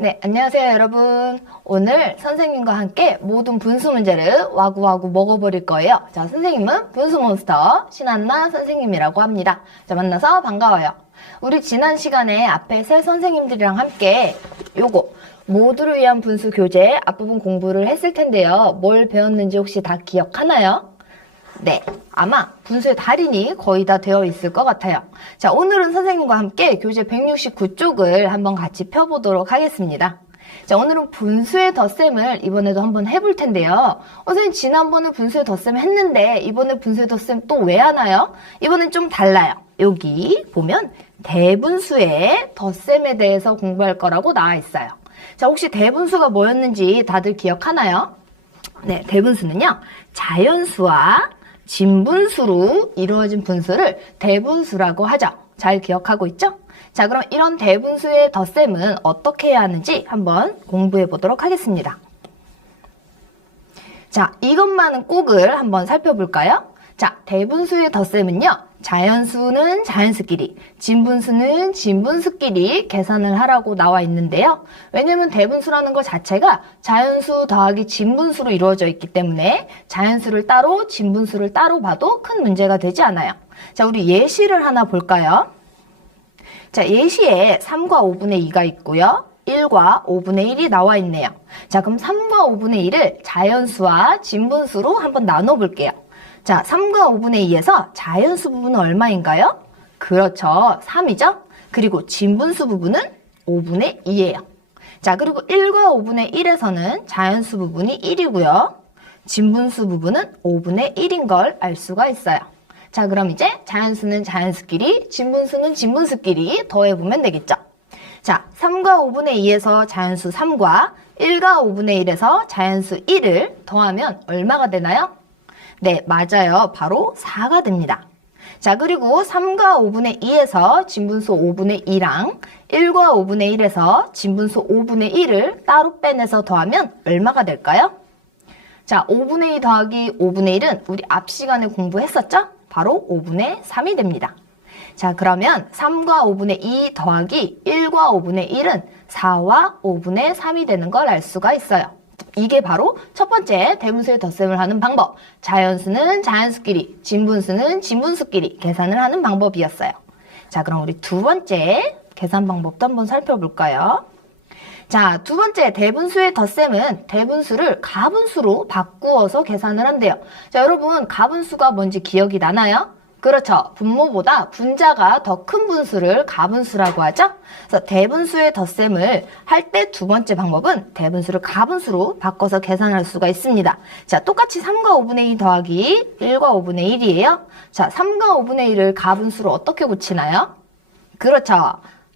네, 안녕하세요, 여러분. 오늘 선생님과 함께 모든 분수 문제를 와구와구 먹어버릴 거예요. 자, 선생님은 분수몬스터 신한나 선생님이라고 합니다. 자, 만나서 반가워요. 우리 지난 시간에 앞에 세 선생님들이랑 함께 요거 모두를 위한 분수 교재 앞부분 공부를 했을 텐데요. 뭘 배웠는지 혹시 다 기억하나요? 네, 아마 분수의 달인이 거의 다 되어 있을 것 같아요. 자, 오늘은 선생님과 함께 교재 169쪽을 한번 같이 펴보도록 하겠습니다. 자, 오늘은 분수의 덧셈을 이번에도 한번 해볼 텐데요. 선생님 지난번에 분수의 덧셈 했는데 이번에 분수의 덧셈 또 왜 하나요? 이번엔 좀 달라요. 여기 보면 대분수의 덧셈에 대해서 공부할 거라고 나와 있어요. 자, 혹시 대분수가 뭐였는지 다들 기억하나요? 네, 대분수는요, 자연수와 진분수로 이루어진 분수를 대분수라고 하죠. 잘 기억하고 있죠? 자, 그럼 이런 대분수의 덧셈은 어떻게 해야 하는지 한번 공부해 보도록 하겠습니다. 자, 이것만은 꼭을 한번 살펴볼까요? 자, 대분수의 덧셈은요, 자연수는 자연수끼리, 진분수는 진분수끼리 계산을 하라고 나와 있는데요. 왜냐면 대분수라는 것 자체가 자연수 더하기 진분수로 이루어져 있기 때문에 자연수를 따로, 진분수를 따로 봐도 큰 문제가 되지 않아요. 자, 우리 예시를 하나 볼까요? 자, 예시에 3과 5분의 2가 있고요. 1과 5분의 1이 나와 있네요. 자, 그럼 3과 5분의 1을 자연수와 진분수로 한번 나눠볼게요. 자, 3과 5분의 2에서 자연수 부분은 얼마인가요? 그렇죠. 3이죠? 그리고 진분수 부분은 5분의 2예요. 자, 그리고 1과 5분의 1에서는 자연수 부분이 1이고요. 진분수 부분은 5분의 1인 걸 알 수가 있어요. 자, 그럼 이제 자연수는 자연수끼리, 진분수는 진분수끼리 더해보면 되겠죠. 자, 3과 5분의 2에서 자연수 3과 1과 5분의 1에서 자연수 1을 더하면 얼마가 되나요? 네, 맞아요. 바로 4가 됩니다. 자, 그리고 3과 5분의 2에서 진분수 5분의 2랑 1과 5분의 1에서 진분수 5분의 1을 따로 빼내서 더하면 얼마가 될까요? 자, 5분의 2 더하기 5분의 1은 우리 앞 시간에 공부했었죠? 바로 5분의 3이 됩니다. 자, 그러면 3과 5분의 2 더하기 1과 5분의 1은 4와 5분의 3이 되는 걸 알 수가 있어요. 이게 바로 첫 번째 대분수의 덧셈을 하는 방법. 자연수는 자연수끼리, 진분수는 진분수끼리 계산을 하는 방법이었어요. 자, 그럼 우리 두 번째 계산 방법도 한번 살펴볼까요? 자, 두 번째 대분수의 덧셈은 대분수를 가분수로 바꾸어서 계산을 한대요. 자, 여러분 가분수가 뭔지 기억이 나나요? 그렇죠. 분모보다 분자가 더 큰 분수를 가분수라고 하죠. 그래서 대분수의 덧셈을 할 때 두 번째 방법은 대분수를 가분수로 바꿔서 계산할 수가 있습니다. 자, 똑같이 3과 5분의 2 더하기 1과 5분의 1이에요. 자, 3과 5분의 1을 가분수로 어떻게 고치나요? 그렇죠.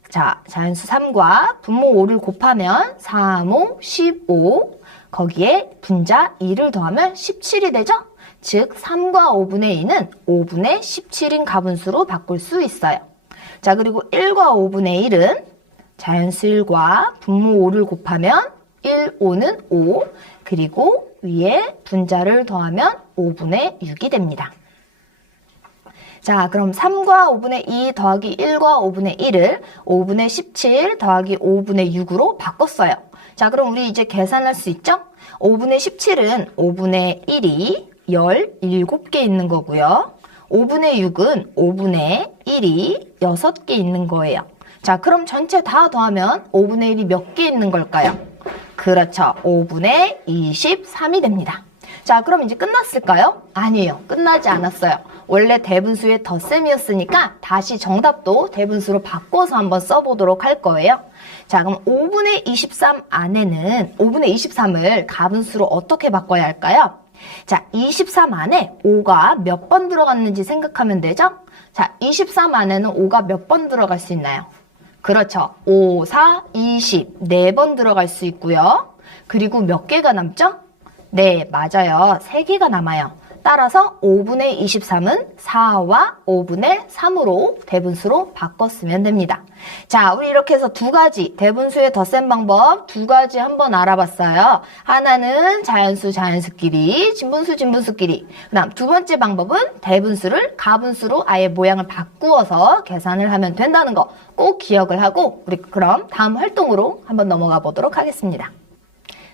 자, 자연수 3과 분모 5를 곱하면 3, 5, 15. 거기에 분자 2를 더하면 17이 되죠? 즉 3과 5분의 2는 5분의 17인 가분수로 바꿀 수 있어요. 자, 그리고 1과 5분의 1은 자연수 1과 분모 5를 곱하면 1, 5는 5, 그리고 위에 분자를 더하면 5분의 6이 됩니다. 자, 그럼 3과 5분의 2 더하기 1과 5분의 1을 5분의 17 더하기 5분의 6으로 바꿨어요. 자, 그럼 우리 이제 계산할 수 있죠? 5분의 17은 5분의 1이 17개 있는 거고요. 5분의 6은 5분의 1이 6개 있는 거예요. 자, 그럼 전체 다 더하면 5분의 1이 몇 개 있는 걸까요? 그렇죠. 5분의 23이 됩니다. 자, 그럼 이제 끝났을까요? 아니에요. 끝나지 않았어요. 원래 대분수의 덧셈이었으니까 다시 정답도 대분수로 바꿔서 한번 써보도록 할 거예요. 자, 그럼 5분의 23 안에는 5분의 23을 가분수로 어떻게 바꿔야 할까요? 자, 23 안에 5가 몇 번 들어갔는지 생각하면 되죠? 자, 23 안에는 5가 몇 번 들어갈 수 있나요? 그렇죠. 5, 4, 20. 4번 들어갈 수 있고요. 그리고 몇 개가 남죠? 네, 맞아요. 3개가 남아요. 따라서 5분의 23은 4와 5분의 3으로 대분수로 바꿨으면 됩니다. 자, 우리 이렇게 해서 두 가지 대분수의 덧셈 방법 두 가지 한번 알아봤어요. 하나는 자연수끼리, 진분수끼리. 그다음 두 번째 방법은 대분수를 가분수로 아예 모양을 바꾸어서 계산을 하면 된다는 거 꼭 기억을 하고 우리 그럼 다음 활동으로 한번 넘어가 보도록 하겠습니다.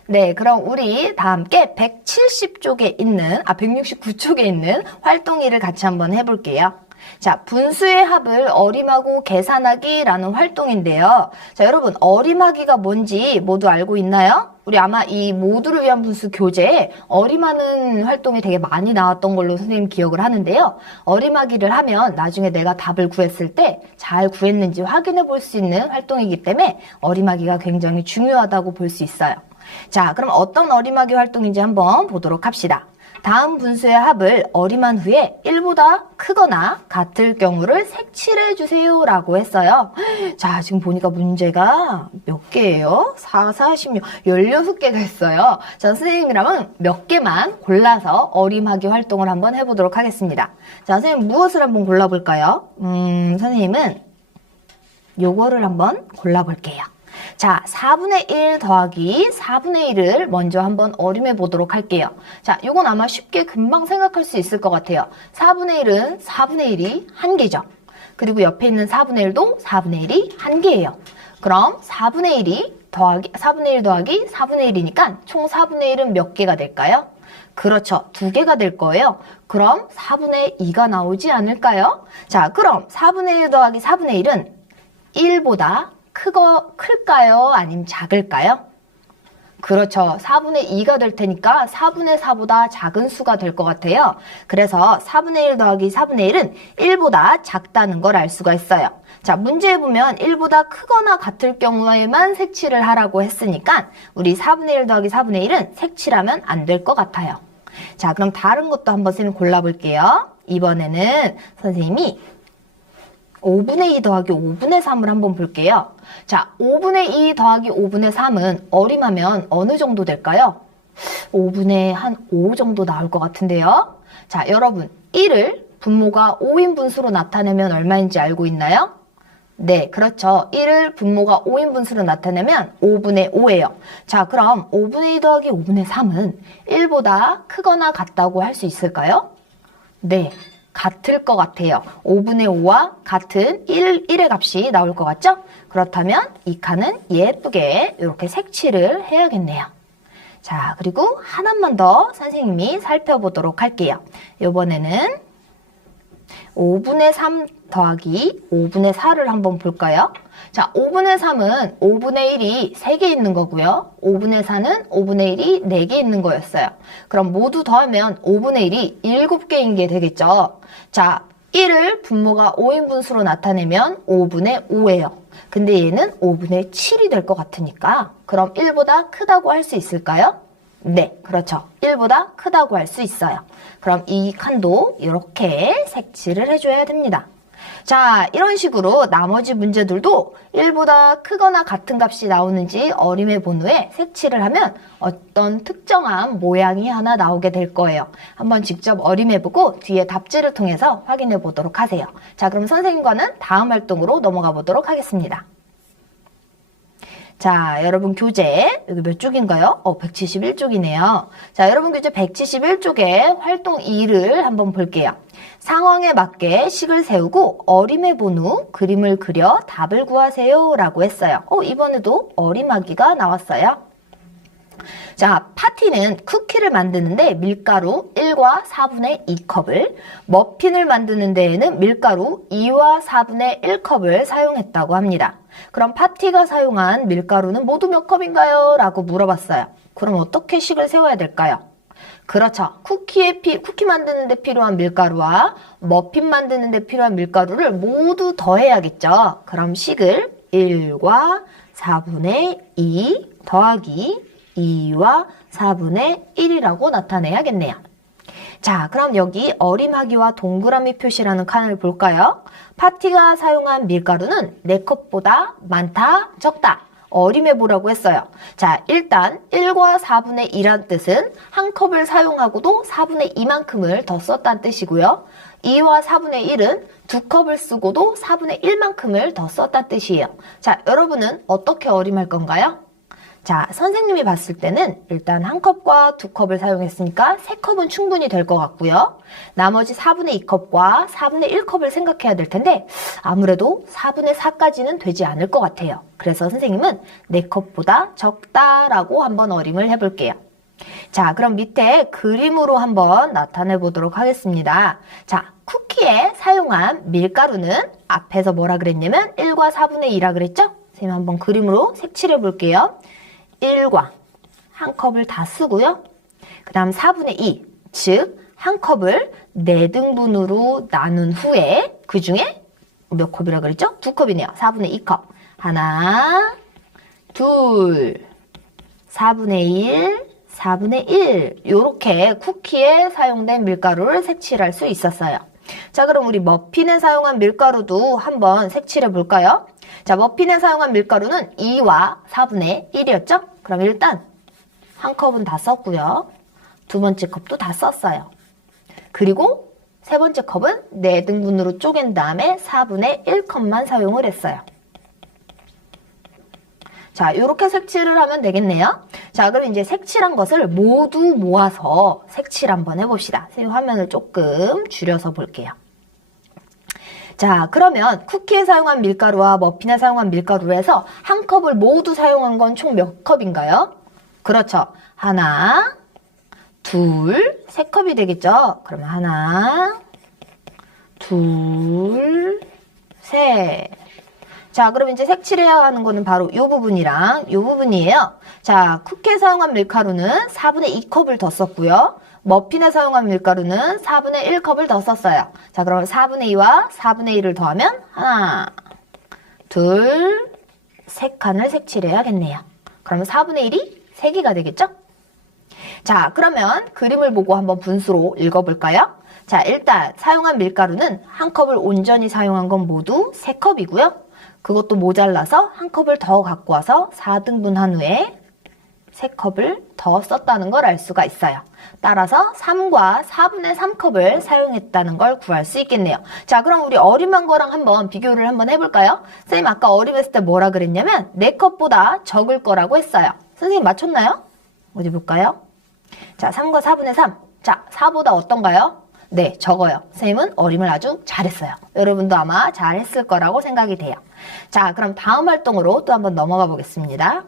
네, 그럼 우리 다 함께 169쪽에 있는 활동 2를 같이 한번 해볼게요. 자, 분수의 합을 어림하고 계산하기라는 활동인데요. 자, 여러분 어림하기가 뭔지 모두 알고 있나요? 우리 아마 이 모두를 위한 분수 교재에 어림하는 활동이 되게 많이 나왔던 걸로 선생님 기억을 하는데요. 어림하기를 하면 나중에 내가 답을 구했을 때 잘 구했는지 확인해 볼 수 있는 활동이기 때문에 어림하기가 굉장히 중요하다고 볼 수 있어요. 자, 그럼 어떤 어림하기 활동인지 한번 보도록 합시다. 다음 분수의 합을 어림한 후에 1보다 크거나 같을 경우를 색칠해 주세요 라고 했어요. 자, 지금 보니까 문제가 몇 개예요? 4, 4, 16, 16개가 있어요. 자, 선생님이랑은 몇 개만 골라서 어림하기 활동을 한번 해보도록 하겠습니다. 자, 선생님 무엇을 한번 골라볼까요? 선생님은 요거를 한번 골라볼게요. 자, 4분의 1 더하기 4분의 1을 먼저 한번 어림해 보도록 할게요. 자, 이건 아마 쉽게 금방 생각할 수 있을 것 같아요. 4분의 1은 4분의 1이 1개죠. 그리고 옆에 있는 4분의 1도 4분의 1이 1개예요. 그럼 4분의 1 더하기 4분의 1이니까 총 4분의 1은 몇 개가 될까요? 그렇죠. 2개가 될 거예요. 그럼 4분의 2가 나오지 않을까요? 자, 그럼 4분의 1 더하기 4분의 1은 1보다 클까요? 아니면 작을까요? 그렇죠. 4분의 2가 될 테니까 4분의 4보다 작은 수가 될 것 같아요. 그래서 4분의 1 더하기 4분의 1은 1보다 작다는 걸 알 수가 있어요. 자, 문제에 보면 1보다 크거나 같을 경우에만 색칠을 하라고 했으니까 우리 4분의 1 더하기 4분의 1은 색칠하면 안 될 것 같아요. 자, 그럼 다른 것도 한번 선생님 골라볼게요. 이번에는 선생님이 5분의 2 더하기 5분의 3을 한번 볼게요. 자, 5분의 2 더하기 5분의 3은 어림하면 어느 정도 될까요? 5분의 한 5 정도 나올 것 같은데요. 자, 여러분 1을 분모가 5인 분수로 나타내면 얼마인지 알고 있나요? 네, 그렇죠. 1을 분모가 5인 분수로 나타내면 5분의 5예요. 자, 그럼 5분의 2 더하기 5분의 3은 1보다 크거나 같다고 할 수 있을까요? 네. 같을 것 같아요. 5분의 5와 같은 1의 값이 나올 것 같죠? 그렇다면 이 칸은 예쁘게 이렇게 색칠을 해야겠네요. 자, 그리고 하나만 더 선생님이 살펴보도록 할게요. 이번에는 5분의 3 더하기 5분의 4를 한번 볼까요? 자, 5분의 3은 5분의 1이 3개 있는 거고요. 5분의 4는 5분의 1이 4개 있는 거였어요. 그럼 모두 더하면 5분의 1이 7개인 게 되겠죠. 자, 1을 분모가 5인 분수로 나타내면 5분의 5예요. 근데 얘는 5분의 7이 될 것 같으니까 그럼 1보다 크다고 할 수 있을까요? 네, 그렇죠. 1보다 크다고 할 수 있어요. 그럼 이 칸도 이렇게 색칠을 해줘야 됩니다. 자, 이런 식으로 나머지 문제들도 1보다 크거나 같은 값이 나오는지 어림해 본 후에 색칠을 하면 어떤 특정한 모양이 하나 나오게 될 거예요. 한번 직접 어림해보고 뒤에 답지를 통해서 확인해 보도록 하세요. 자, 그럼 선생님과는 다음 활동으로 넘어가 보도록 하겠습니다. 자, 여러분 교재 여기 몇 쪽인가요? 171쪽이네요. 자, 여러분 교재 171쪽에 활동 2를 한번 볼게요. 상황에 맞게 식을 세우고 어림해 본 후 그림을 그려 답을 구하세요 라고 했어요. 이번에도 어림하기가 나왔어요. 자, 파티는 쿠키를 만드는데 밀가루 1과 4분의 2컵을, 머핀을 만드는 데에는 밀가루 2와 4분의 1컵을 사용했다고 합니다. 그럼 파티가 사용한 밀가루는 모두 몇 컵인가요? 라고 물어봤어요. 그럼 어떻게 식을 세워야 될까요? 그렇죠. 쿠키 만드는 데 필요한 밀가루와 머핀 만드는 데 필요한 밀가루를 모두 더해야겠죠. 그럼 식을 1과 4분의 2 더하기 2와 4분의 1이라고 나타내야겠네요. 자, 그럼 여기 어림하기와 동그라미 표시라는 칸을 볼까요? 파티가 사용한 밀가루는 4컵보다 많다, 적다. 어림해보라고 했어요. 자, 일단 1과 4분의 2란 뜻은 한 컵을 사용하고도 4분의 2만큼을 더 썼다는 뜻이고요. 2와 4분의 1은 두 컵을 쓰고도 4분의 1만큼을 더 썼다는 뜻이에요. 자, 여러분은 어떻게 어림할 건가요? 자, 선생님이 봤을 때는 일단 한 컵과 두 컵을 사용했으니까 세 컵은 충분히 될 것 같고요. 나머지 4분의 2컵과 4분의 1컵을 생각해야 될 텐데 아무래도 4분의 4까지는 되지 않을 것 같아요. 그래서 선생님은 4컵보다 적다라고 한번 어림을 해볼게요. 자, 그럼 밑에 그림으로 한번 나타내 보도록 하겠습니다. 자, 쿠키에 사용한 밀가루는 앞에서 뭐라 그랬냐면 1과 4분의 2라 그랬죠? 선생님 한번 그림으로 색칠해 볼게요. 1과 한 컵을 다 쓰고요. 그 다음 4분의 2, 즉 한 컵을 4등분으로 나눈 후에 그 중에 몇 컵이라 그랬죠? 2컵이네요. 4분의 2컵. 하나, 둘, 4분의 1, 4분의 1 이렇게 쿠키에 사용된 밀가루를 색칠할 수 있었어요. 자, 그럼 우리 머핀에 사용한 밀가루도 한번 색칠해 볼까요? 자, 머핀에 사용한 밀가루는 2와 4분의 1이었죠? 그럼 일단 한 컵은 다 썼고요. 두 번째 컵도 다 썼어요. 그리고 세 번째 컵은 4등분으로 쪼갠 다음에 4분의 1컵만 사용을 했어요. 자, 이렇게 색칠을 하면 되겠네요. 자, 그럼 이제 색칠한 것을 모두 모아서 색칠 한번 해봅시다. 선생님 화면을 조금 줄여서 볼게요. 자, 그러면 쿠키에 사용한 밀가루와 머핀에 사용한 밀가루로 해서 한 컵을 모두 사용한 건 총 몇 컵인가요? 그렇죠. 하나, 둘, 세 컵이 되겠죠? 그러면 하나, 둘, 셋. 자, 그럼 이제 색칠해야 하는 거는 바로 이 부분이랑 이 부분이에요. 자, 쿠키에 사용한 밀가루는 4분의 2컵을 더 썼고요. 머핀에 사용한 밀가루는 4분의 1컵을 더 썼어요. 자, 그럼 4분의 2와 4분의 1을 더하면 하나, 둘, 세 칸을 색칠해야겠네요. 그러면 4분의 1이 3개가 되겠죠? 자, 그러면 그림을 보고 한번 분수로 읽어볼까요? 자, 일단 사용한 밀가루는 한 컵을 온전히 사용한 건 모두 3컵이고요. 그것도 모자라서 한 컵을 더 갖고 와서 4등분한 후에 3컵을 더 썼다는 걸 알 수가 있어요. 따라서 3과 4분의 3컵을 사용했다는 걸 구할 수 있겠네요. 자, 그럼 우리 어림한 거랑 한번 비교를 한번 해볼까요? 선생님 아까 어림했을 때 뭐라 그랬냐면 4컵보다 적을 거라고 했어요. 선생님 맞췄나요? 어디 볼까요? 자, 3과 4분의 3. 자, 4보다 어떤가요? 네, 적어요. 선생님은 어림을 아주 잘했어요. 여러분도 아마 잘했을 거라고 생각이 돼요. 자, 그럼 다음 활동으로 또 한번 넘어가 보겠습니다.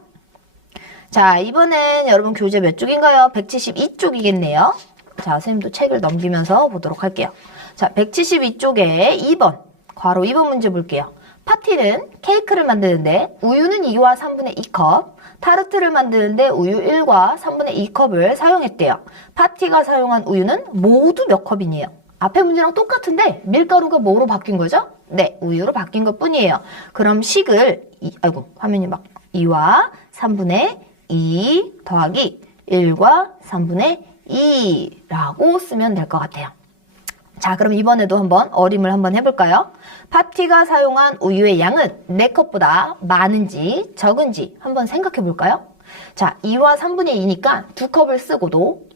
자, 이번엔 여러분 교재 몇 쪽인가요? 172쪽이겠네요. 자, 선생님도 책을 넘기면서 보도록 할게요. 자, 172쪽에 2번, 괄호 2번 문제 볼게요. 파티는 케이크를 만드는데 우유는 2와 3분의 2컵, 타르트를 만드는데 우유 1과 3분의 2컵을 사용했대요. 파티가 사용한 우유는 모두 몇 컵이니요? 앞에 문제랑 똑같은데 밀가루가 뭐로 바뀐 거죠? 네, 우유로 바뀐 것 뿐이에요. 그럼 식을, 화면이 막 2와 3분의 2 더하기 1과 3분의 2라고 쓰면 될 것 같아요. 자, 그럼 이번에도 한번 어림을 한번 해볼까요? 파티가 사용한 우유의 양은 4컵보다 많은지 적은지 한번 생각해 볼까요? 자, 2와 3분의 2니까 2컵을 쓰고도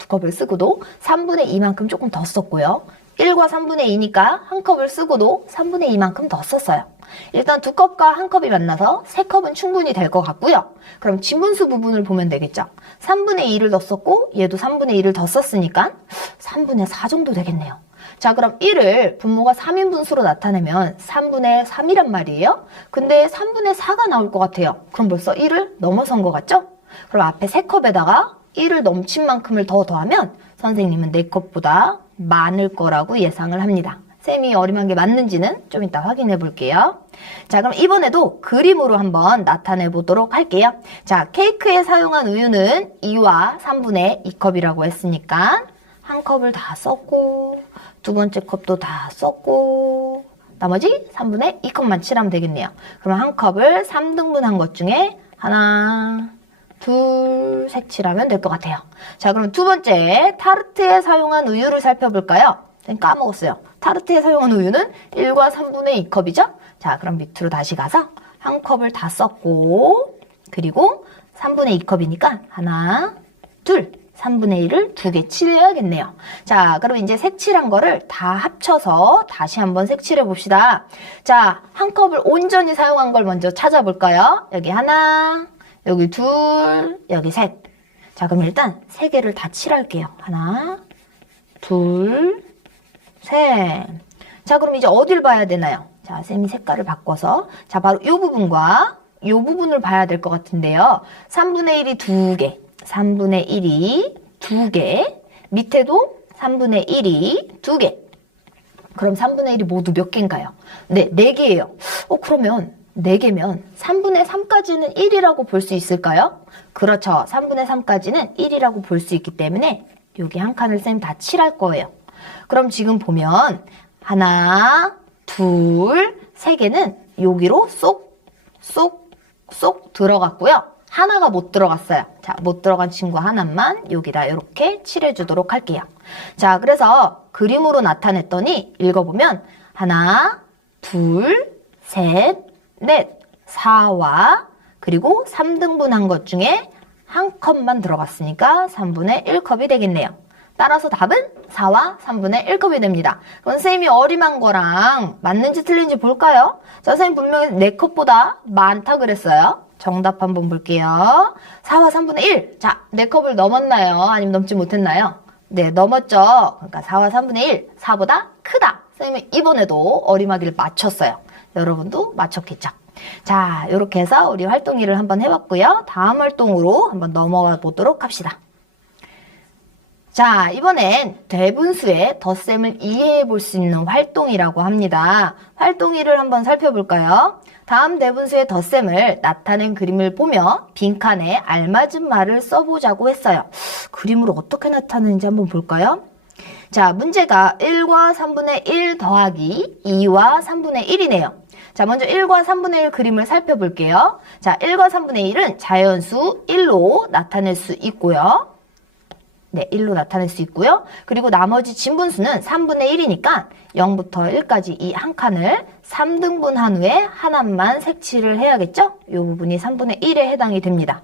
3분의 2만큼 조금 더 썼고요. 1과 3분의 2니까 한 컵을 쓰고도 3분의 2만큼 더 썼어요. 일단 2컵과 한 컵이 만나서 3컵은 충분히 될 것 같고요. 그럼 지분수 부분을 보면 되겠죠. 3분의 2를 더 썼고 얘도 3분의 2를 더 썼으니까 3분의 4 정도 되겠네요. 자, 그럼 1을 분모가 3인분수로 나타내면 3분의 3이란 말이에요. 근데 3분의 4가 나올 것 같아요. 그럼 벌써 1을 넘어선 것 같죠? 그럼 앞에 3컵에다가 1을 넘친 만큼을 더 더하면 선생님은 4컵보다 많을 거라고 예상을 합니다. 쌤이 어림한 게 맞는지는 좀 이따 확인해 볼게요. 자, 그럼 이번에도 그림으로 한번 나타내 보도록 할게요. 자, 케이크에 사용한 우유는 2와 3분의 2컵이라고 했으니까 한 컵을 다 썼고 두 번째 컵도 다 썼고 나머지 3분의 2컵만 칠하면 되겠네요. 그럼 한 컵을 3등분한 것 중에 하나, 둘, 셋 칠하면 될 것 같아요. 자, 그럼 두 번째 타르트에 사용한 우유를 살펴볼까요? 까먹었어요. 타르트에 사용한 우유는 1과 3분의 2컵이죠? 자, 그럼 밑으로 다시 가서 한 컵을 다 썼고 그리고 3분의 2컵이니까 하나, 둘, 3분의 1을 2개 칠해야겠네요. 자, 그럼 이제 색칠한 거를 다 합쳐서 다시 한번 색칠해 봅시다. 자, 한 컵을 온전히 사용한 걸 먼저 찾아볼까요? 여기 하나, 여기 둘, 여기 셋. 자, 그럼 일단 세 개를 다 칠할게요. 하나, 둘, 셋. 자, 그럼 이제 어딜 봐야 되나요? 자, 쌤이 색깔을 바꿔서. 자, 바로 이 부분과 이 부분을 봐야 될 것 같은데요. 3분의 1이 2개, 3분의 1이 2개, 밑에도 3분의 1이 2개. 그럼 3분의 1이 모두 몇 개인가요? 네, 4개예요. 그러면 4개면 3분의 3까지는 1이라고 볼 수 있을까요? 그렇죠. 3분의 3까지는 1이라고 볼 수 있기 때문에 여기 한 칸을 쌤 다 칠할 거예요. 그럼 지금 보면 하나, 둘, 세 개는 여기로 쏙 들어갔고요. 하나가 못 들어갔어요. 자, 못 들어간 친구 하나만 여기다 이렇게 칠해주도록 할게요. 자, 그래서 그림으로 나타냈더니 읽어보면 하나, 둘, 셋, 넷, 4와 그리고 3등분한 것 중에 한 컵만 들어갔으니까 3분의 1컵이 되겠네요. 따라서 답은 4와 3분의 1컵이 됩니다. 그럼 선생님이 어림한 거랑 맞는지 틀린지 볼까요? 자, 선생님 분명히 4컵보다 많다 그랬어요. 정답 한번 볼게요. 4와 3분의 1. 자, 4컵을 넘었나요? 아니면 넘지 못했나요? 네, 넘었죠. 그러니까 4와 3분의 1. 4보다 크다. 선생님이 이번에도 어림하기를 맞췄어요. 여러분도 맞췄겠죠? 자, 이렇게 해서 우리 활동일을 한번 해봤고요. 다음 활동으로 한번 넘어가 보도록 합시다. 자, 이번엔 대분수의 덧셈을 이해해 볼 수 있는 활동이라고 합니다. 활동일을 한번 살펴볼까요? 다음 대분수의 덧셈을 나타낸 그림을 보며 빈칸에 알맞은 말을 써보자고 했어요. 그림으로 어떻게 나타내는지 한번 볼까요? 자, 문제가 1과 3분의 1 더하기 2와 3분의 1이네요. 자, 먼저 1과 3분의 1 그림을 살펴볼게요. 자, 1과 3분의 1은 자연수 1로 나타낼 수 있고요. 네, 1로 나타낼 수 있고요. 그리고 나머지 진분수는 3분의 1이니까 0부터 1까지 이 한 칸을 3등분한 후에 하나만 색칠을 해야겠죠? 이 부분이 3분의 1에 해당이 됩니다.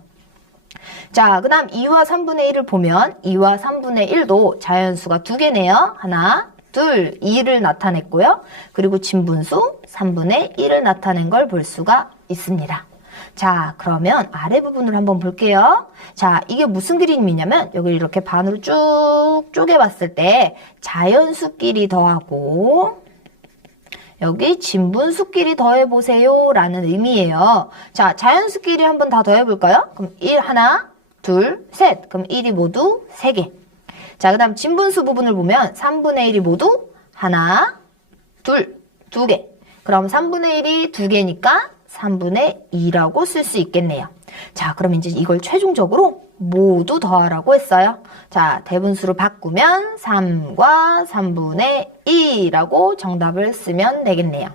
자, 그 다음 2와 3분의 1을 보면 2와 3분의 1도 자연수가 2개네요. 하나, 둘, 2를 나타냈고요. 그리고 진분수 3분의 1을 나타낸 걸 볼 수가 있습니다. 자, 그러면 아래 부분을 한번 볼게요. 자, 이게 무슨 그림이냐면 여기 이렇게 반으로 쭉 쪼개봤을 때 자연수끼리 더하고 여기 진분수끼리 더해보세요 라는 의미예요. 자, 자연수끼리 한번 다 더해볼까요? 그럼 1 하나, 둘, 셋. 그럼 1이 모두 3개. 자, 그 다음 진분수 부분을 보면 3분의 1이 모두 하나, 둘, 2개. 그럼 3분의 1이 2개니까 3분의 2라고 쓸 수 있겠네요. 자, 그럼 이제 이걸 최종적으로 모두 더하라고 했어요. 자, 대분수로 바꾸면 3과 3분의 2라고 정답을 쓰면 되겠네요.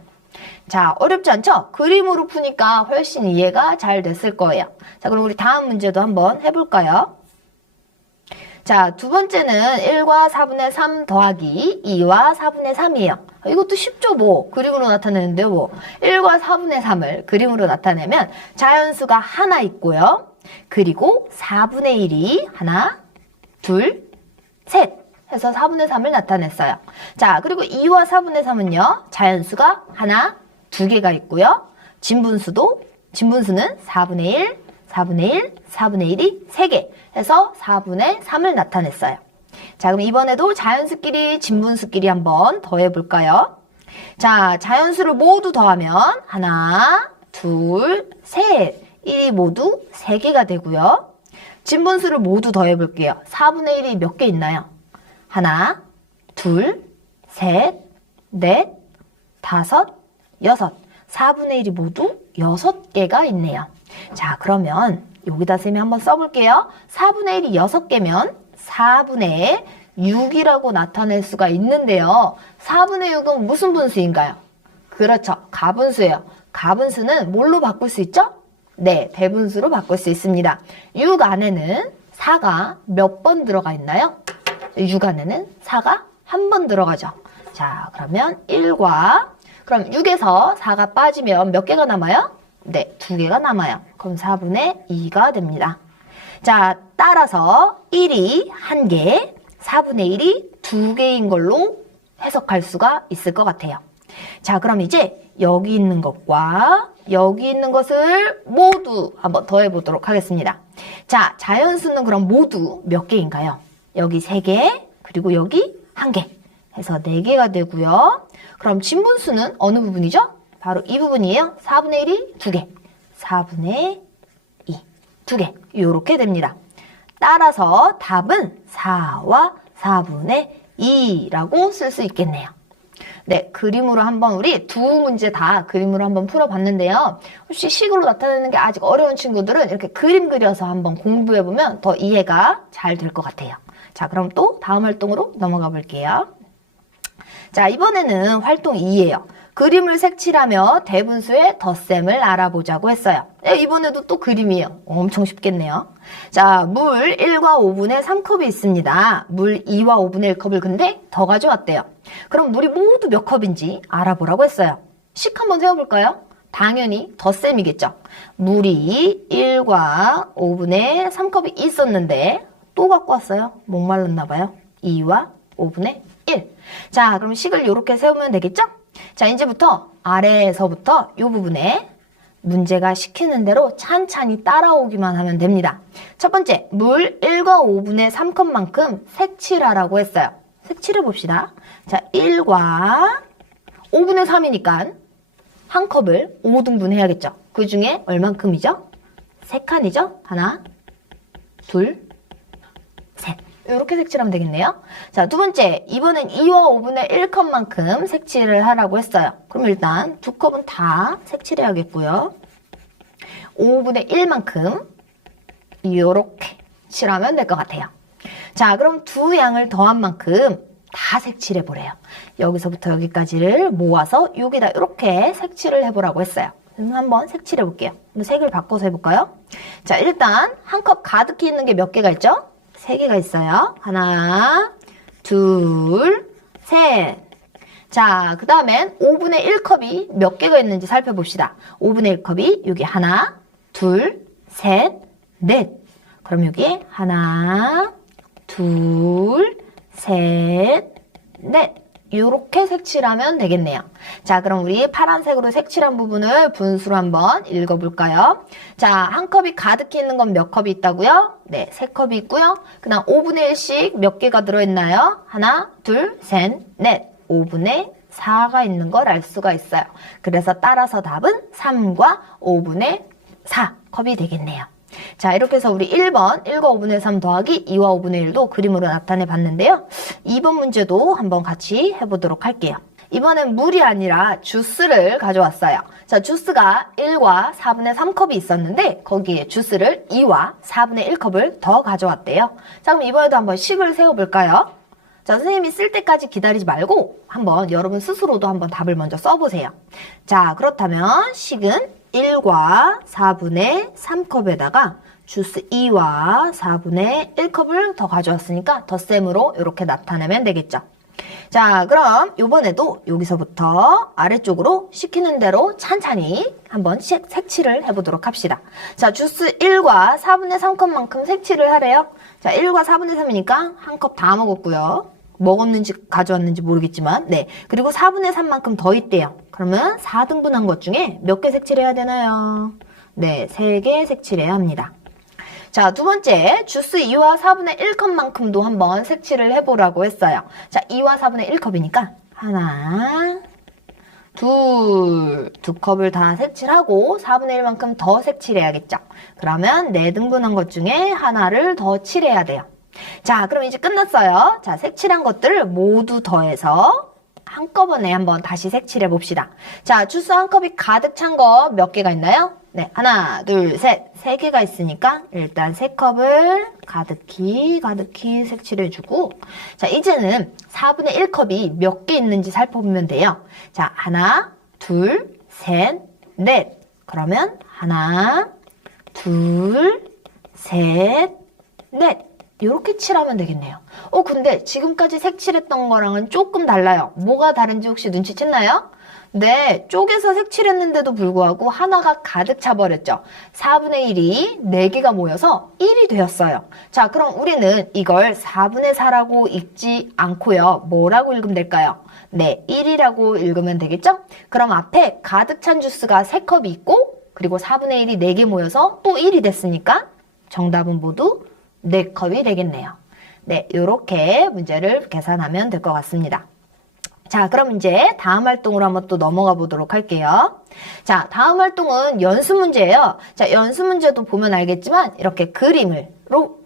자, 어렵지 않죠? 그림으로 푸니까 훨씬 이해가 잘 됐을 거예요. 자, 그럼 우리 다음 문제도 한번 해볼까요? 자, 두 번째는 1과 4분의 3 더하기 2와 4분의 3이에요. 이것도 쉽죠, 뭐. 그림으로 나타내는데요, 뭐. 1과 4분의 3을 그림으로 나타내면 자연수가 하나 있고요. 그리고 4분의 1이 하나, 둘, 셋 해서 4분의 3을 나타냈어요. 자, 그리고 2와 4분의 3은요. 자연수가 하나, 2개가 있고요. 진분수는 4분의 1, 4분의 1, 4분의 1이 3개 해서 4분의 3을 나타냈어요. 자, 그럼 이번에도 자연수끼리, 진분수끼리 한번 더해볼까요? 자, 자연수를 모두 더하면 하나, 둘, 셋. 1이 모두 3개가 되고요. 진분수를 모두 더해볼게요. 4분의 1이 몇 개 있나요? 하나, 둘, 셋, 넷, 다섯, 여섯. 4분의 1이 모두 6개가 있네요. 자, 그러면 여기다 쌤이 한번 써볼게요. 4분의 1이 6개면 4분의 6이라고 나타낼 수가 있는데요. 4분의 6은 무슨 분수인가요? 그렇죠. 가분수예요. 가분수는 뭘로 바꿀 수 있죠? 네, 대분수로 바꿀 수 있습니다. 6 안에는 4가 몇 번 들어가 있나요? 6 안에는 4가 한 번 들어가죠. 자, 그러면 1과 그럼 6에서 4가 빠지면 몇 개가 남아요? 네, 2개가 남아요. 그럼 4분의 2가 됩니다. 자, 따라서 1이 1개, 4분의 1이 2개인 걸로 해석할 수가 있을 것 같아요. 자, 그럼 이제 여기 있는 것과 여기 있는 것을 모두 한번 더해보도록 하겠습니다. 자, 자연수는 그럼 모두 몇 개인가요? 여기 3개, 그리고 여기 1개 해서 4개가 되고요. 그럼 진분수는 어느 부분이죠? 바로 이 부분이에요. 4분의 1이 2개, 4분의 2, 2개 이렇게 됩니다. 따라서 답은 4와 4분의 2라고 쓸 수 있겠네요. 네, 그림으로 한번 우리 2문제 다 그림으로 한번 풀어봤는데요. 혹시 식으로 나타내는 게 아직 어려운 친구들은 이렇게 그림 그려서 한번 공부해보면 더 이해가 잘 될 것 같아요. 자, 그럼 또 다음 활동으로 넘어가 볼게요. 자, 이번에는 활동 2예요. 그림을 색칠하며 대분수의 덧셈을 알아보자고 했어요. 네, 이번에도 또 그림이에요. 엄청 쉽겠네요. 자, 물 1과 5분의 3컵이 있습니다. 물 2와 5분의 1컵을 근데 더 가져왔대요. 그럼 물이 모두 몇 컵인지 알아보라고 했어요. 식 한번 세워볼까요? 당연히 덧셈이겠죠. 물이 1과 5분의 3컵이 있었는데 또 갖고 왔어요. 목말랐나 봐요. 2와 5분의 1. 자, 그럼 식을 이렇게 세우면 되겠죠? 자, 이제부터 아래에서부터 이 부분에 문제가 시키는 대로 찬찬히 따라오기만 하면 됩니다. 첫 번째, 물 1과 5분의 3컵만큼 색칠하라고 했어요. 색칠해 봅시다. 자, 1과 5분의 3이니까 한 컵을 5등분 해야겠죠. 그 중에 얼만큼이죠? 3칸이죠? 하나, 둘, 셋. 이렇게 색칠하면 되겠네요. 자, 두 번째, 이번엔 2와 5분의 1컵만큼 색칠을 하라고 했어요. 그럼 일단 두 컵은 다 색칠해야겠고요. 5분의 1만큼 이렇게 칠하면 될 것 같아요. 자, 그럼 두 양을 더한 만큼 다 색칠해 보래요. 여기서부터 여기까지를 모아서 여기다 이렇게 색칠을 해보라고 했어요. 그럼 한번 색칠해 볼게요. 색을 바꿔서 해볼까요? 자, 일단 한 컵 가득히 있는 게 몇 개가 있죠? 3개가 있어요. 하나, 둘, 셋. 자, 그 다음엔 5분의 1컵이 몇 개가 있는지 살펴봅시다. 5분의 1컵이 여기 하나, 둘, 셋, 넷. 그럼 여기 하나, 둘, 셋, 넷. 이렇게 색칠하면 되겠네요. 자, 그럼 우리 파란색으로 색칠한 부분을 분수로 한번 읽어볼까요? 자, 한 컵이 가득히 있는 건 몇 컵이 있다고요? 네, 3컵이 있고요. 그 다음 5분의 1씩 몇 개가 들어있나요? 하나, 둘, 셋, 넷. 5분의 4가 있는 걸 알 수가 있어요. 그래서 따라서 답은 3과 5분의 4컵이 되겠네요. 자, 이렇게 해서 우리 1번 1과 5분의 3 더하기 2와 5분의 1도 그림으로 나타내 봤는데요. 2번 문제도 한번 같이 해보도록 할게요. 이번엔 물이 아니라 주스를 가져왔어요. 자, 주스가 1과 4분의 3컵이 있었는데 거기에 주스를 2와 4분의 1컵을 더 가져왔대요. 자, 그럼 이번에도 한번 식을 세워볼까요? 자, 선생님이 쓸 때까지 기다리지 말고 한번 여러분 스스로도 한번 답을 먼저 써보세요. 자, 그렇다면 식은 1과 4분의 3컵에다가 주스 2와 4분의 1컵을 더 가져왔으니까 덧셈으로 이렇게 나타내면 되겠죠. 자, 그럼 이번에도 여기서부터 아래쪽으로 시키는 대로 찬찬히 한번 색칠을 해보도록 합시다. 자, 주스 1과 4분의 3컵만큼 색칠을 하래요. 자, 1과 4분의 3이니까 한 컵 다 먹었고요. 먹었는지 가져왔는지 모르겠지만, 네. 그리고 4분의 3만큼 더 있대요. 그러면 4등분한 것 중에 몇 개 색칠해야 되나요? 네, 3개 색칠해야 합니다. 자, 두 번째, 주스 2와 4분의 1컵만큼도 한번 색칠을 해보라고 했어요. 자, 2와 4분의 1컵이니까 하나, 두 컵을 다 색칠하고 4분의 1만큼 더 색칠해야겠죠. 그러면 4등분한 것 중에 하나를 더 칠해야 돼요. 자, 그럼 이제 끝났어요. 자, 색칠한 것들을 모두 더해서 한꺼번에 한번 다시 색칠해 봅시다. 자, 주스 한 컵이 가득 찬 거 몇 개가 있나요? 네, 하나, 둘, 셋, 3개가 있으니까 일단 3컵을 가득히 색칠해주고, 자, 이제는 4분의 1컵이 몇 개 있는지 살펴보면 돼요. 자, 하나, 둘, 셋, 넷. 그러면 하나, 둘, 셋, 넷. 이렇게 칠하면 되겠네요. 근데 지금까지 색칠했던 거랑은 조금 달라요. 뭐가 다른지 혹시 눈치챘나요? 네, 쪼개서 색칠했는데도 불구하고 하나가 가득 차버렸죠. 4분의 1이 4개가 모여서 1이 되었어요. 자, 그럼 우리는 이걸 4분의 4라고 읽지 않고요. 뭐라고 읽으면 될까요? 네, 1이라고 읽으면 되겠죠? 그럼 앞에 가득 찬 주스가 3컵이 있고 그리고 4분의 1이 4개 모여서 또 1이 됐으니까 정답은 모두 4컵이 되겠네요. 네, 이렇게 문제를 계산하면 될 것 같습니다. 자, 그럼 이제 다음 활동으로 한번 또 넘어가 보도록 할게요. 자, 다음 활동은 연수 문제예요. 자, 연수 문제도 보면 알겠지만 이렇게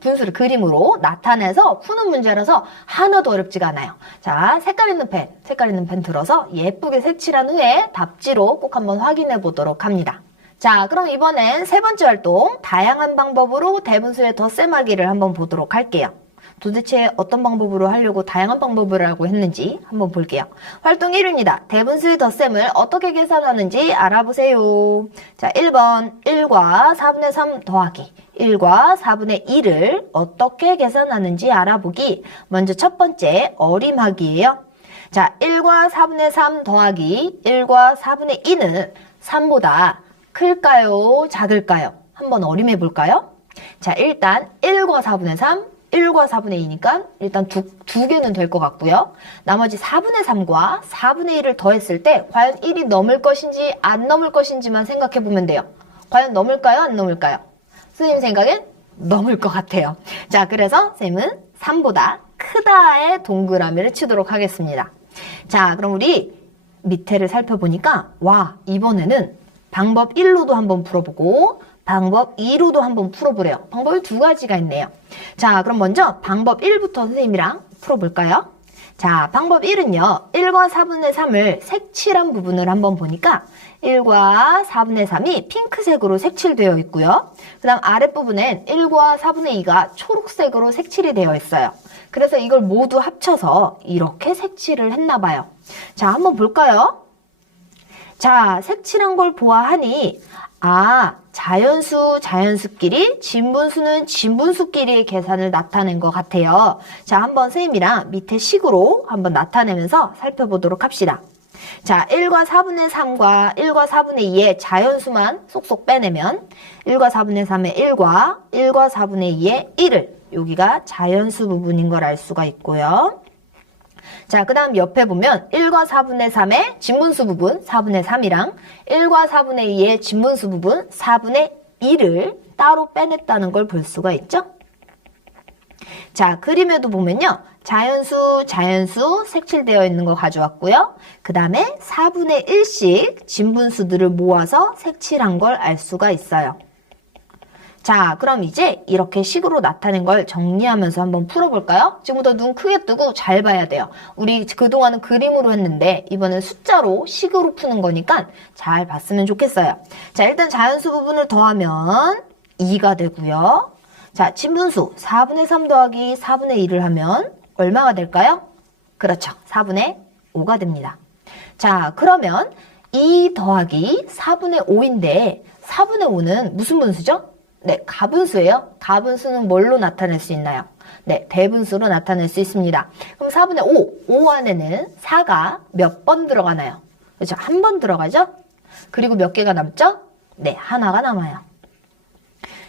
분수를 그림으로 나타내서 푸는 문제라서 하나도 어렵지가 않아요. 자, 색깔 있는 펜 들어서 예쁘게 색칠한 후에 답지로 꼭 한번 확인해 보도록 합니다. 자, 그럼 이번엔 세 번째 활동, 다양한 방법으로 대분수의 덧셈하기를 한번 보도록 할게요. 도대체 어떤 방법으로 하려고 다양한 방법을 하고 했는지 한번 볼게요. 활동 1입니다. 대분수의 덧셈을 어떻게 계산하는지 알아보세요. 자, 1번 1과 4분의 3 더하기 1과 4분의 1을 어떻게 계산하는지 알아보기. 먼저 첫 번째 어림하기예요. 자, 1과 4분의 3 더하기 1과 4분의 2는 3보다 클까요? 작을까요? 한번 어림해 볼까요? 자, 일단 1과 4분의 3 1과 4분의 2니까 일단 두 개는 될 것 같고요. 나머지 4분의 3과 4분의 1을 더했을 때 과연 1이 넘을 것인지 안 넘을 것인지만 생각해 보면 돼요. 과연 넘을까요? 안 넘을까요? 선생님 생각엔 넘을 것 같아요. 자, 그래서 쌤은 3보다 크다의 동그라미를 치도록 하겠습니다. 자, 그럼 우리 밑에를 살펴보니까 와, 이번에는 방법 1로도 한번 풀어보고 방법 2로도 한번 풀어보래요. 방법이 두 가지가 있네요. 자, 그럼 먼저 방법 1부터 선생님이랑 풀어볼까요? 자, 방법 1은요. 1과 4분의 3을 색칠한 부분을 한번 보니까 1과 4분의 3이 핑크색으로 색칠되어 있고요. 그 다음 아랫부분엔 1과 4분의 2가 초록색으로 색칠이 되어 있어요. 그래서 이걸 모두 합쳐서 이렇게 색칠을 했나 봐요. 자, 한번 볼까요? 자, 색칠한 걸 보아하니 자연수끼리, 진분수는 진분수끼리의 계산을 나타낸 것 같아요. 자, 한번 선생님이랑 밑에 식으로 한번 나타내면서 살펴보도록 합시다. 자, 1과 4분의 3과 1과 4분의 2의 자연수만 쏙쏙 빼내면 1과 4분의 3의 1과 1과 4분의 2의 1을 여기가 자연수 부분인 걸 알 수가 있고요. 자, 그 다음 옆에 보면 1과 4분의 3의 진분수 부분 4분의 3이랑 1과 4분의 2의 진분수 부분 4분의 2를 따로 빼냈다는 걸 볼 수가 있죠. 자, 그림에도 보면요. 자연수 색칠되어 있는 거 가져왔고요. 그 다음에 4분의 1씩 진분수들을 모아서 색칠한 걸 알 수가 있어요. 자, 그럼 이제 이렇게 식으로 나타낸 걸 정리하면서 한번 풀어볼까요? 지금부터 눈 크게 뜨고 잘 봐야 돼요. 우리 그동안은 그림으로 했는데 이번엔 숫자로 식으로 푸는 거니까 잘 봤으면 좋겠어요. 자, 일단 자연수 부분을 더하면 2가 되고요. 자, 진분수 4분의 3 더하기 4분의 2를 하면 얼마가 될까요? 그렇죠. 4분의 5가 됩니다. 자, 그러면 2 더하기 4분의 5인데 4분의 5는 무슨 분수죠? 네, 가분수예요. 가분수는 뭘로 나타낼 수 있나요? 네, 대분수로 나타낼 수 있습니다. 그럼 4분의 5 안에는 4가 몇 번 들어가나요? 그렇죠, 한 번 들어가죠? 그리고 몇 개가 남죠? 네, 하나가 남아요.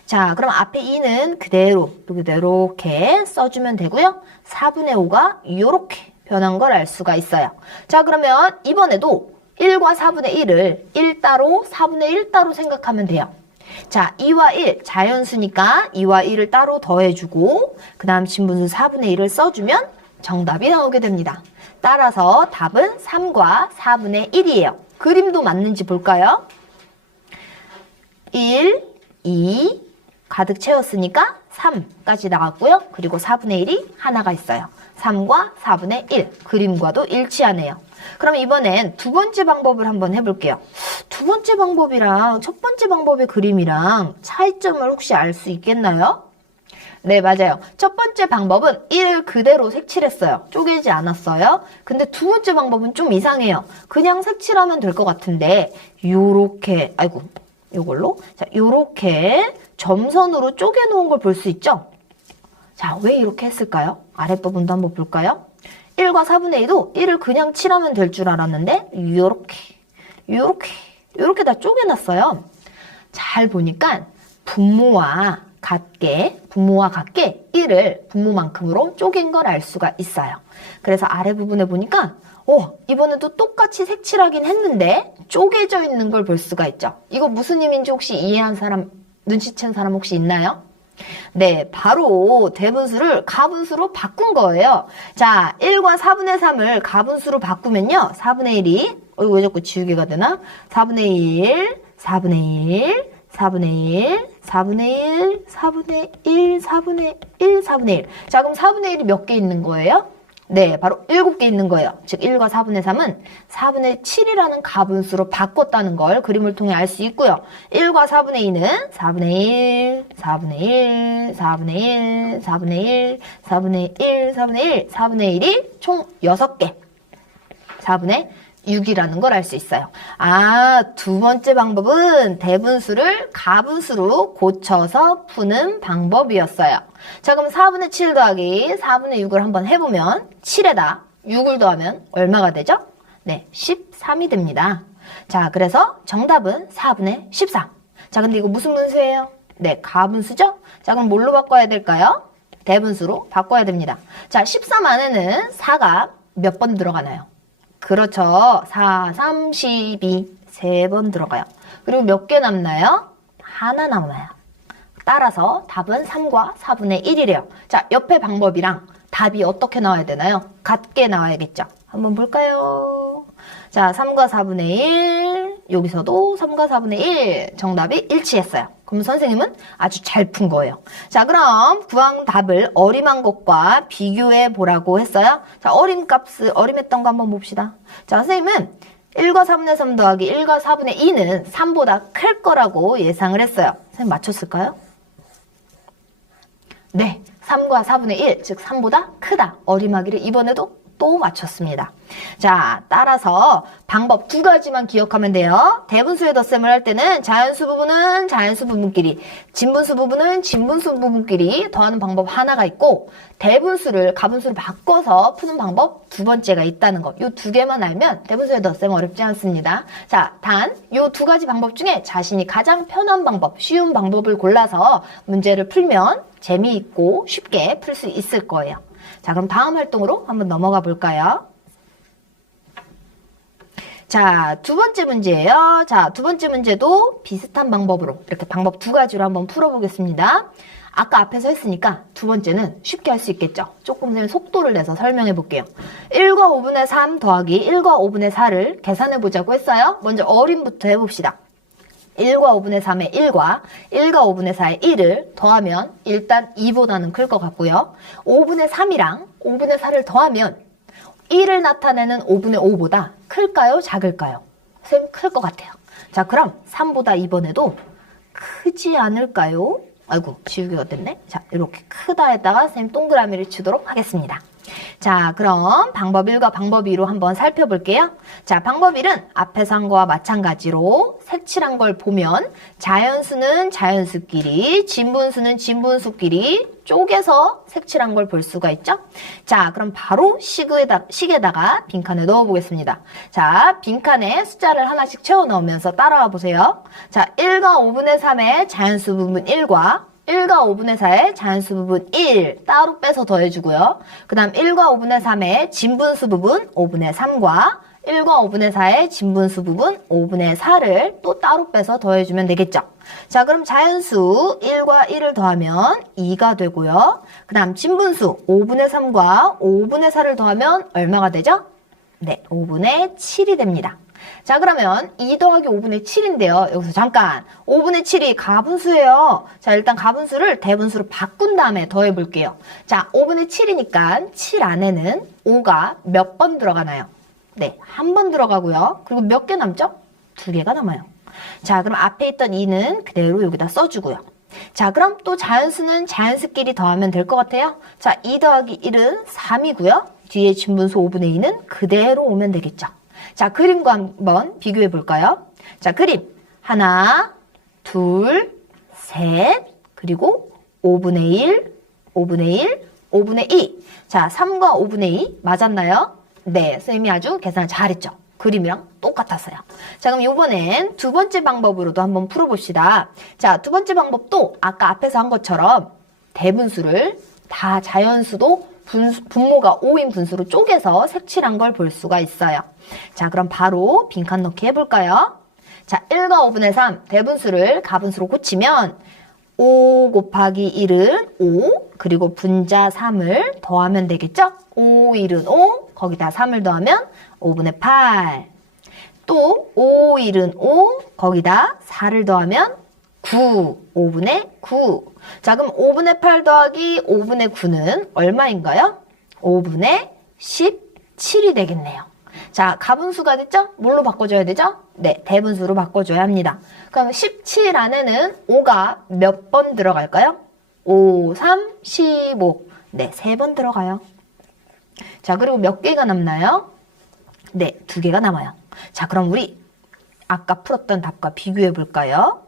자, 그럼 앞에 2는 그대로 이렇게 써주면 되고요. 4분의 5가 이렇게 변한 걸 알 수가 있어요. 자, 그러면 이번에도 1과 4분의 1을 1 따로 4분의 1 따로 생각하면 돼요. 자, 2와 1 자연수니까 2와 1을 따로 더해주고 그 다음 진분수 4분의 1을 써주면 정답이 나오게 됩니다. 따라서 답은 3과 4분의 1이에요. 그림도 맞는지 볼까요? 1, 2 가득 채웠으니까 3까지 나왔고요. 그리고 4분의 1이 하나가 있어요. 3과 4분의 1 그림과도 일치하네요. 그럼 이번엔 두 번째 방법을 한번 해볼게요. 두 번째 방법이랑 첫 번째 방법의 그림이랑 차이점을 혹시 알 수 있겠나요? 네, 맞아요. 첫 번째 방법은 1을 그대로 색칠했어요. 쪼개지 않았어요. 근데 두 번째 방법은 좀 이상해요. 그냥 색칠하면 될 것 같은데 요렇게 요걸로 자, 요렇게 점선으로 쪼개놓은 걸 볼 수 있죠? 자, 왜 이렇게 했을까요? 아랫부분도 한번 볼까요? 1과 4분의 2도 1을 그냥 칠하면 될 줄 알았는데 요렇게 요렇게 다 쪼개놨어요. 잘 보니까 분모와 같게 1을 분모만큼으로 쪼갠 걸 알 수가 있어요. 그래서 아래 부분에 보니까 이번에도 똑같이 색칠하긴 했는데 쪼개져 있는 걸 볼 수가 있죠. 이거 무슨 의미인지 혹시 이해한 사람, 눈치챈 사람 혹시 있나요? 네, 바로 대분수를 가분수로 바꾼 거예요. 자, 1과 4분의 3을 가분수로 바꾸면요. 4분의 1이, 왜 자꾸 지우개가 되나? 4분의 1, 4분의 1, 4분의 1, 4분의 1, 4분의 1, 4분의 1, 4분의 1. 자, 그럼 4분의 1이 몇 개 있는 거예요? 네, 바로 7개 있는 거예요. 즉 1과 4분의 3은 4분의 7이라는 가분수로 바꿨다는 걸 그림을 통해 알 수 있고요. 1과 4분의 2는 4분의 1, 4분의 1, 4분의 1, 4분의 1, 4분의 1, 4분의 1, 4분의 1이 총 6개. 4분의 6이라는 걸 알 수 있어요. 두 번째 방법은 대분수를 가분수로 고쳐서 푸는 방법이었어요. 자, 그럼 4분의 7 더하기 4분의 6을 한번 해보면 7에다 6을 더하면 얼마가 되죠? 네, 13이 됩니다. 자, 그래서 정답은 4분의 13. 자, 근데 이거 무슨 분수예요? 네, 가분수죠? 자, 그럼 뭘로 바꿔야 될까요? 대분수로 바꿔야 됩니다. 자, 13 안에는 4가 몇 번 들어가나요? 그렇죠. 4, 3, 12. 3번 들어가요. 그리고 몇 개 남나요? 하나 남아요. 따라서 답은 3과 4분의 1이래요. 자, 옆에 방법이랑 답이 어떻게 나와야 되나요? 같게 나와야겠죠. 한번 볼까요? 자, 3과 4분의 1. 여기서도 3과 4분의 1. 정답이 일치했어요. 그럼 선생님은 아주 잘 푼 거예요. 자, 그럼 구한 답을 어림한 것과 비교해 보라고 했어요. 자, 어림했던 거 한번 봅시다. 자, 선생님은 1과 4분의 3 더하기 1과 4분의 2는 3보다 클 거라고 예상을 했어요. 선생님 맞췄을까요? 네, 3과 4분의 1, 즉 3보다 크다. 어림하기를 이번에도 또 맞췄습니다. 자, 따라서 방법 2가지만 기억하면 돼요. 대분수의 덧셈을 할 때는 자연수 부분은 자연수 부분끼리, 진분수 부분은 진분수 부분끼리 더하는 방법 하나가 있고, 대분수를 가분수로 바꿔서 푸는 방법 2번째가 있다는 거. 이 2개만 알면 대분수의 덧셈 어렵지 않습니다. 자, 단 이 2가지 방법 중에 자신이 가장 편한 방법, 쉬운 방법을 골라서 문제를 풀면 재미있고 쉽게 풀 수 있을 거예요. 자, 그럼 다음 활동으로 한번 넘어가 볼까요? 자, 2번째 문제예요. 자, 2번째 문제도 비슷한 방법으로 이렇게 방법 2가지로 한번 풀어보겠습니다. 아까 앞에서 했으니까 2번째는 쉽게 할 수 있겠죠? 조금 속도를 내서 설명해 볼게요. 1과 5분의 3 더하기 1과 5분의 4를 계산해 보자고 했어요. 먼저 어림부터 해봅시다. 1과 5분의 3의 1과 1과 5분의 4의 1을 더하면 일단 2보다는 클 것 같고요. 5분의 3이랑 5분의 4를 더하면 1을 나타내는 5분의 5보다 클까요? 작을까요? 쌤, 클 것 같아요. 자, 그럼 3보다 이번에도 크지 않을까요? 아이고, 지우개가 됐네. 자, 이렇게 크다에다가 쌤 동그라미를 치도록 하겠습니다. 자, 그럼 방법 1과 방법 2로 한번 살펴볼게요. 자, 방법 1은 앞에서 한 거와 마찬가지로 색칠한 걸 보면 자연수는 자연수끼리, 진분수는 진분수끼리 쪼개서 색칠한 걸 볼 수가 있죠. 자, 그럼 바로 식에다가 빈칸에 넣어 보겠습니다. 자, 빈칸에 숫자를 하나씩 채워 넣으면서 따라와 보세요. 자, 1과 5분의 3의 자연수 부분 1과 1과 5분의 4의 자연수 부분 1 따로 빼서 더해주고요. 그 다음 1과 5분의 3의 진분수 부분 5분의 3과 1과 5분의 4의 진분수 부분 5분의 4를 또 따로 빼서 더해주면 되겠죠. 자, 그럼 자연수 1과 1을 더하면 2가 되고요. 그 다음 진분수 5분의 3과 5분의 4를 더하면 얼마가 되죠? 네, 5분의 7이 됩니다. 자, 그러면 2 더하기 5분의 7인데요. 여기서 잠깐 5분의 7이 가분수예요. 자, 일단 가분수를 대분수로 바꾼 다음에 더해 볼게요. 자, 5분의 7이니까 7 안에는 5가 몇 번 들어가나요? 네, 한 번 들어가고요. 그리고 몇 개 남죠? 2개가 남아요. 자, 그럼 앞에 있던 2는 그대로 여기다 써주고요. 자, 그럼 또 자연수는 자연수끼리 더하면 될 것 같아요. 자, 2 더하기 1은 3이고요. 뒤에 진분수 5분의 2는 그대로 오면 되겠죠. 자, 그림과 한번 비교해 볼까요? 자, 그림. 하나, 둘, 셋, 그리고 5분의 1, 5분의 1, 5분의 2. 자, 3과 5분의 2 맞았나요? 네, 선생님이 아주 계산을 잘했죠. 그림이랑 똑같았어요. 자, 그럼 이번엔 두 번째 방법으로도 한번 풀어봅시다. 자, 두 번째 방법도 아까 앞에서 한 것처럼 대분수를 다 자연수도 분모가 5인 분수로 쪼개서 색칠한 걸 볼 수가 있어요. 자, 그럼 바로 빈칸 넣기 해볼까요? 자, 1과 5분의 3 대분수를 가분수로 고치면 5 곱하기 1은 5, 그리고 분자 3을 더하면 되겠죠? 5, 1은 5, 거기다 3을 더하면 5분의 8. 또 5, 1은 5, 거기다 4를 더하면 9, 5분의 9. 자, 그럼 5분의 8 더하기 5분의 9는 얼마인가요? 5분의 17이 되겠네요. 자, 가분수가 됐죠? 뭘로 바꿔줘야 되죠? 네, 대분수로 바꿔줘야 합니다. 그럼 17 안에는 5가 몇 번 들어갈까요? 5, 3, 15. 네, 3번 들어가요. 자, 그리고 몇 개가 남나요? 네, 2개가 남아요. 자, 그럼 우리 아까 풀었던 답과 비교해 볼까요?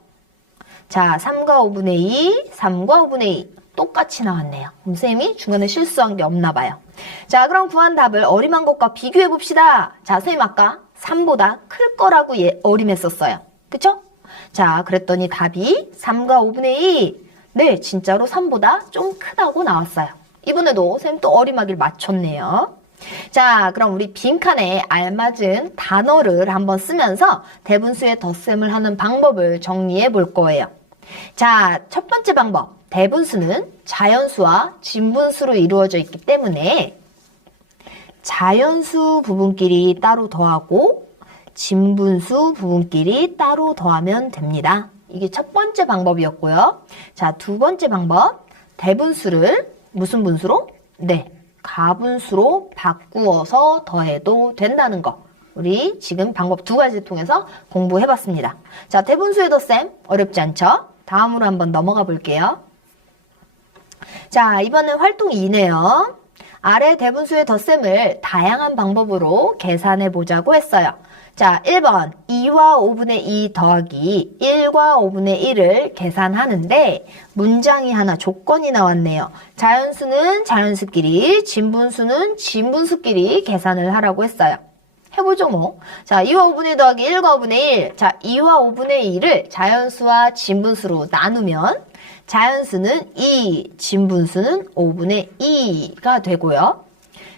자, 3과 5분의 2, 3과 5분의 2 똑같이 나왔네요. 그럼 선생님이 중간에 실수한 게 없나 봐요. 자, 그럼 구한 답을 어림한 것과 비교해 봅시다. 자, 선생님 아까 3보다 클 거라고 어림했었어요. 그쵸? 자, 그랬더니 답이 3과 5분의 2. 네, 진짜로 3보다 좀 크다고 나왔어요. 이번에도 선생님 또 어림하길 맞췄네요. 자, 그럼 우리 빈칸에 알맞은 단어를 한번 쓰면서 대분수의 덧셈을 하는 방법을 정리해 볼 거예요. 자, 첫 번째 방법. 대분수는 자연수와 진분수로 이루어져 있기 때문에 자연수 부분끼리 따로 더하고 진분수 부분끼리 따로 더하면 됩니다. 이게 첫 번째 방법이었고요. 자, 두 번째 방법. 대분수를 무슨 분수로? 네, 가분수로 바꾸어서 더해도 된다는 거. 우리 지금 방법 두 가지 통해서 공부해봤습니다. 자, 대분수의 덧셈 어렵지 않죠? 다음으로 한번 넘어가 볼게요. 자, 이번엔 활동 2네요. 아래 대분수의 덧셈을 다양한 방법으로 계산해 보자고 했어요. 자, 1번 2와 5분의 2 더하기 1과 5분의 1을 계산하는데 문장이 하나 조건이 나왔네요. 자연수는 자연수끼리, 진분수는 진분수끼리 계산을 하라고 했어요. 해보죠 뭐. 자, 2와 5분의 1 더하기 1과 5분의 1. 자, 2와 5분의 1을 자연수와 진분수로 나누면 자연수는 2, 진분수는 5분의 2가 되고요.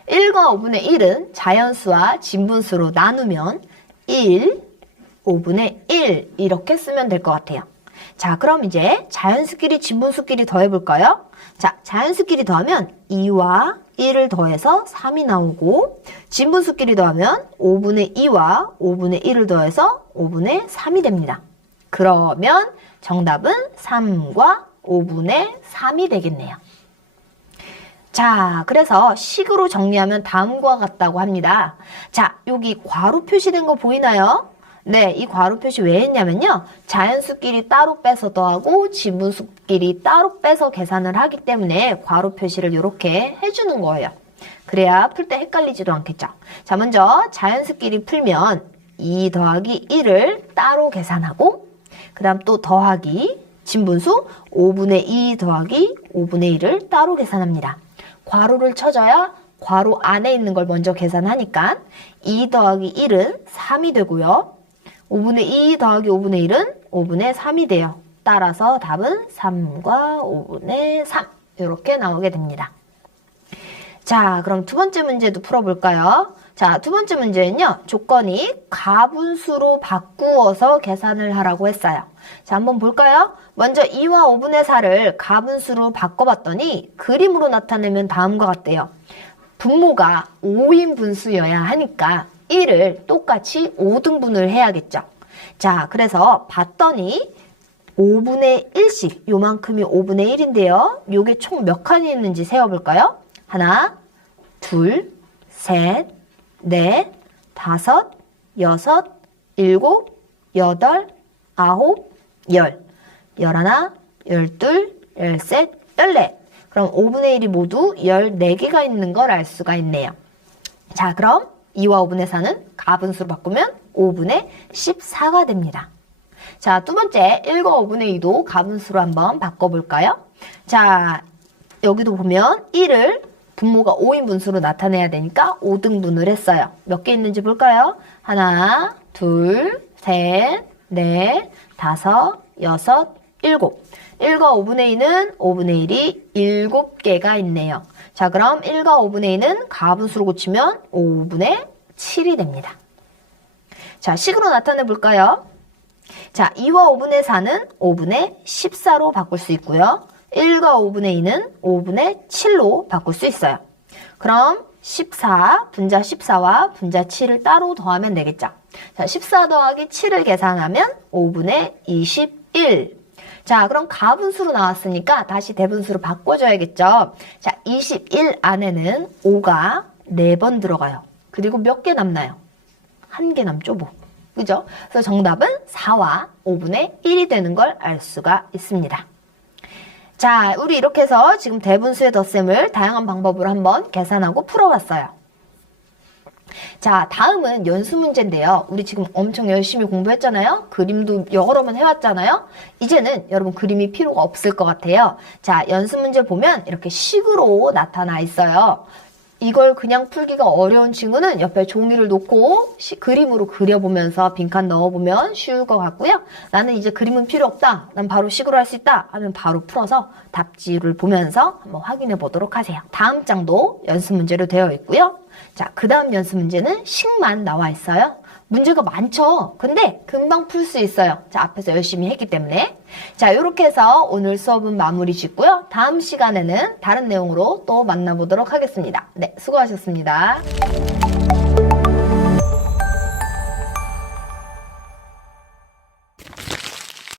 1과 5분의 1은 자연수와 진분수로 나누면 1, 5분의 1 이렇게 쓰면 될 것 같아요. 자, 그럼 이제 자연수끼리 진분수끼리 더해볼까요? 자, 자연수끼리 더하면 2와 1을 더해서 3이 나오고 진분수끼리 더하면 5분의 2와 5분의 1을 더해서 5분의 3이 됩니다. 그러면 정답은 3과 5분의 3이 되겠네요. 자, 그래서 식으로 정리하면 다음과 같다고 합니다. 자, 여기 괄호 표시된 거 보이나요? 네, 이 괄호 표시 왜 했냐면요. 자연수끼리 따로 빼서 더하고 진분수끼리 따로 빼서 계산을 하기 때문에 괄호 표시를 이렇게 해주는 거예요. 그래야 풀 때 헷갈리지도 않겠죠. 자, 먼저 자연수끼리 풀면 2 더하기 1을 따로 계산하고 그 다음 또 더하기 진분수 5분의 2 더하기 5분의 1을 따로 계산합니다. 괄호를 쳐줘야 괄호 안에 있는 걸 먼저 계산하니까 2 더하기 1은 3이 되고요. 5분의 2 더하기 5분의 1은 5분의 3이 돼요. 따라서 답은 3과 5분의 3 이렇게 나오게 됩니다. 자, 그럼 두 번째 문제도 풀어볼까요? 자, 두 번째 문제는요. 조건이 가분수로 바꾸어서 계산을 하라고 했어요. 자, 한번 볼까요? 먼저 2와 5분의 4를 가분수로 바꿔봤더니 그림으로 나타내면 다음과 같대요. 분모가 5인 분수여야 하니까 1을 똑같이 5등분을 해야겠죠. 자, 그래서 봤더니 5분의 1씩 요만큼이 5분의 1인데요. 요게 총 몇 칸이 있는지 세어볼까요? 하나, 둘, 셋, 넷, 다섯, 여섯, 일곱, 여덟, 아홉, 열. 열하나, 열둘, 열셋, 열넷. 그럼 5분의 1이 모두 14개가 있는 걸 알 수가 있네요. 자, 그럼 2와 5분의 4는 가분수로 바꾸면 5분의 14가 됩니다. 자, 두 번째 1과 5분의 2도 가분수로 한번 바꿔볼까요? 자, 여기도 보면 1을 분모가 5인 분수로 나타내야 되니까 5등분을 했어요. 몇 개 있는지 볼까요? 하나, 둘, 셋, 넷, 다섯, 여섯, 일곱. 1과 5분의 2는 5분의 1이 7개가 있네요. 자, 그럼 1과 5분의 2는 가분수로 고치면 5분의 7이 됩니다. 자, 식으로 나타내 볼까요? 자, 2와 5분의 4는 5분의 14로 바꿀 수 있고요. 1과 5분의 2는 5분의 7로 바꿀 수 있어요. 그럼 14, 분자 14와 분자 7을 따로 더하면 되겠죠. 자, 14 더하기 7을 계산하면 5분의 21. 자, 그럼 가분수로 나왔으니까 다시 대분수로 바꿔줘야겠죠. 자, 21 안에는 5가 4번 들어가요. 그리고 몇 개 남나요? 1개 남죠, 뭐. 그죠? 그래서 정답은 4와 5분의 1이 되는 걸 알 수가 있습니다. 자, 우리 이렇게 해서 지금 대분수의 덧셈을 다양한 방법으로 한번 계산하고 풀어봤어요. 자, 다음은 연수 문제인데요. 우리 지금 엄청 열심히 공부했잖아요. 그림도 여러 번 해왔잖아요. 이제는 여러분 그림이 필요가 없을 것 같아요. 자, 연수 문제 보면 이렇게 식으로 나타나 있어요. 이걸 그냥 풀기가 어려운 친구는 옆에 종이를 놓고 그림으로 그려보면서 빈칸 넣어보면 쉬울 것 같고요. 나는 이제 그림은 필요 없다. 난 바로 식으로 할 수 있다. 하면 바로 풀어서 답지를 보면서 한번 확인해 보도록 하세요. 다음 장도 연습 문제로 되어 있고요. 자, 그 다음 연습 문제는 식만 나와 있어요. 문제가 많죠? 근데 금방 풀 수 있어요. 자, 앞에서 열심히 했기 때문에. 자, 이렇게 해서 오늘 수업은 마무리 짓고요. 다음 시간에는 다른 내용으로 또 만나보도록 하겠습니다. 네, 수고하셨습니다.